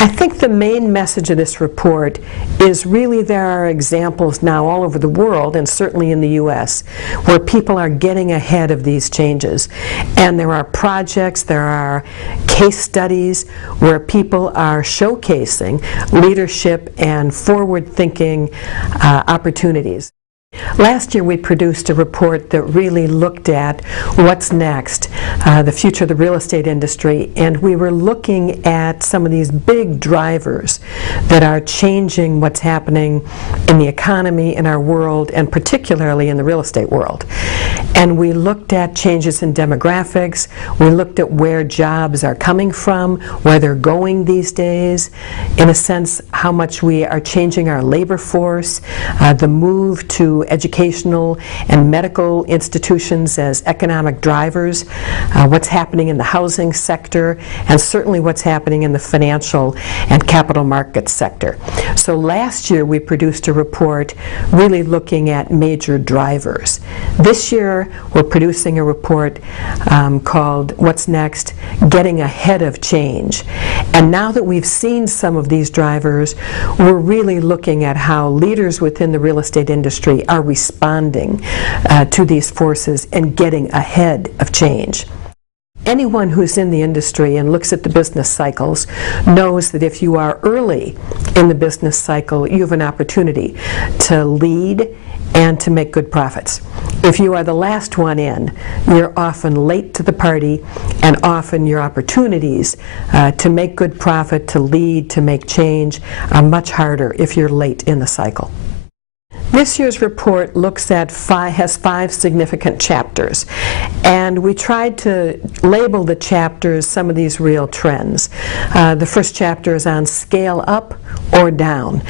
I think the main message of this report is really there are examples now all over the world, and certainly in the U.S., where people are getting ahead of these changes. And there are projects, there are case studies where people are showcasing leadership and forward-thinking opportunities. Last year we produced a report that really looked at what's next, the future of the real estate industry, and we were looking at some of these big drivers that are changing what's happening in the economy, in our world, and particularly in the real estate world. And we looked at changes in demographics, we looked at where jobs are coming from, where they're going these days, in a sense how much we are changing our labor force, the move to educational and medical institutions as economic drivers, what's happening in the housing sector, and certainly what's happening in the financial and capital markets sector. So last year we produced a report really looking at major drivers. This year we're producing a report called What's Next? Getting Ahead of Change. And now that we've seen some of these drivers, we're really looking at how leaders within the real estate industry are responding to these forces and getting ahead of change. Anyone who's in the industry and looks at the business cycles knows that if you are early in the business cycle, you have an opportunity to lead and to make good profits. If you are the last one in, you're often late to the party, and often your opportunities to make good profit, to lead, to make change are much harder if you're late in the cycle. This year's report looks at has five significant chapters, and we tried to label the chapters some of these real trends. The first chapter is on scale up or down,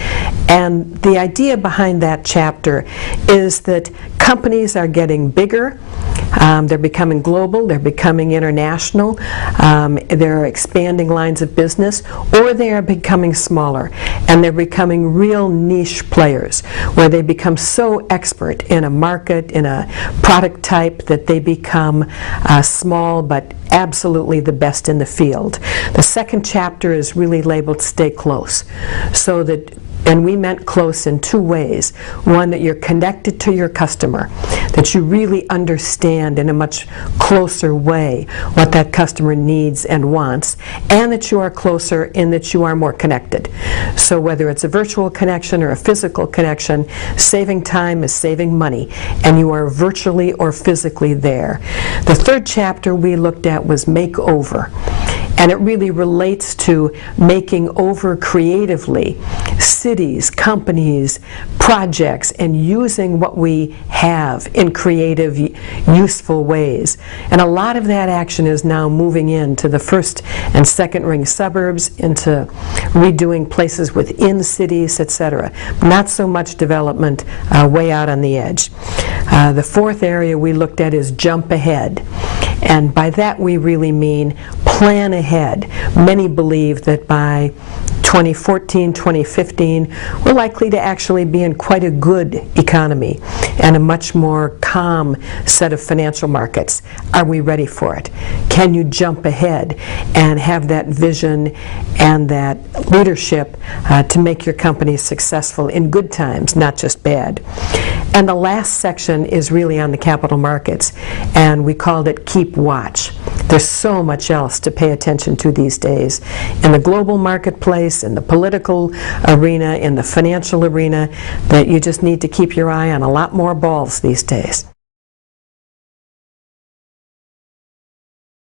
and the idea behind that chapter is that companies are getting bigger, they're becoming global, they're becoming international, they're expanding lines of business, or they are becoming smaller, and they're becoming real niche players where they become so expert in a market, in a product type, that they become small but absolutely the best in the field. The second chapter is really labeled Stay Close, so that, and we meant close in two ways. One, that you're connected to your customer, that you really understand in a much closer way what that customer needs and wants, and that you are closer in that you are more connected. So whether it's a virtual connection or a physical connection, saving time is saving money, and you are virtually or physically there. The third chapter we looked at was Makeover. And it really relates to making over creatively cities, companies, projects, and using what we have in creative, useful ways. And a lot of that action is now moving into the first and second ring suburbs, into redoing places within cities, etc. Not so much development way out on the edge. The fourth area we looked at is jump ahead. And by that we really mean plan ahead. Many believe that by 2014, 2015, we're likely to actually be in quite a good economy and a much more calm set of financial markets. Are we ready for it? Can you jump ahead and have that vision and that leadership to make your company successful in good times, not just bad? And the last section is really on the capital markets, and we called it Keep Watch. There's so much else to pay attention to these days in the global marketplace, in the political arena, in the financial arena, that you just need to keep your eye on a lot more balls these days.